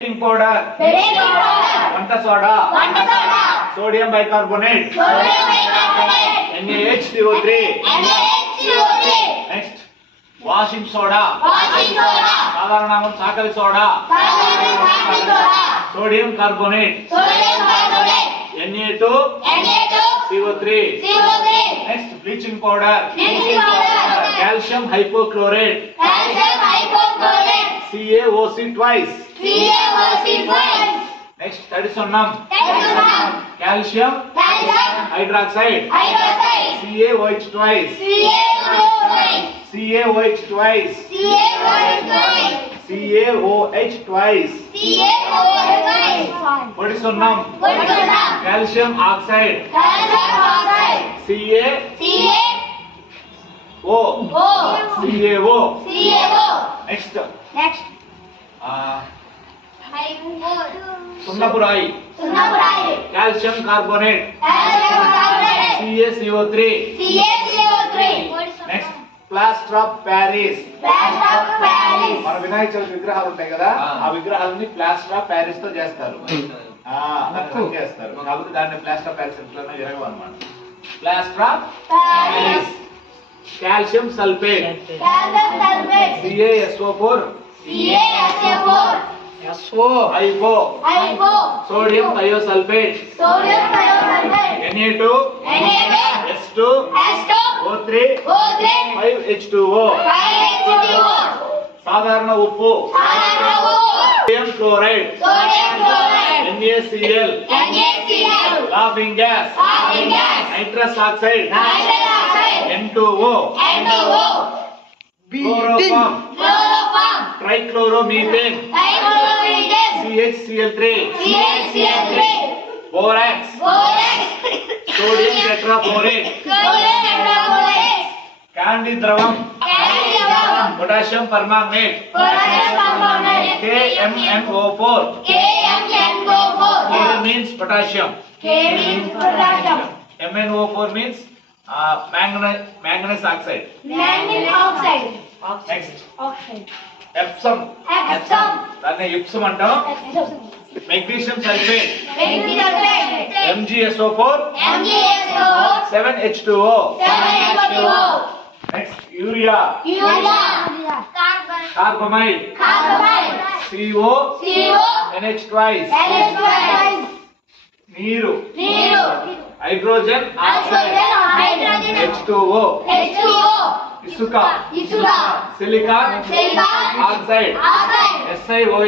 baking powder, vantta soda, sodium bicarbonate, NaHCO3, next washing soda, సాధారణం చాకలి soda, sodium carbonate, Na2CO3, next bleaching powder, calcium hypochlorite, CaOC twice, next tadisonnam, calcium hydroxide, CaOH twice, CaOH twice, CaOH twice, tadisonnam, calcium oxide, CaO, next సున్నపురాయి, calcium carbonate, CaCO3, next plaster of Paris, మన వినాయక చవితి విగ్రహాలు ఉంటాయి కదా, ఆ విగ్రహాలని plaster of Paris తో చేస్తారు, చేస్తారు కాబట్టి దాన్ని ప్లాస్టర్ ఆఫ్ ప్యారిస్ ఎట్లా విరగవు అన్నమాట. Plaster of Paris, calcium sulphate, CaSO4, hypo, sodium thiosulfate, Na2, S2O3, 5H2O, సాధారణ ఉప్పు, sodium chloride, NaCl, laughing gas, nitrous oxide, N2O, chloroform, trichloromethane, CHCl3, borax, sodium tetraborate, candy ద్రవం, potassium permanganate, KMnO4, K means potassium, MnO4 means manganese oxide, next Epsom, దాన్ని Epsom అంటాం. Magnesium sulphate, MgSO4, 7H2O, next urea, carbamide, CO, NH twice, నీరు, hydrogen oxide, H2O, ఇసుక, silicon oxide, SiO,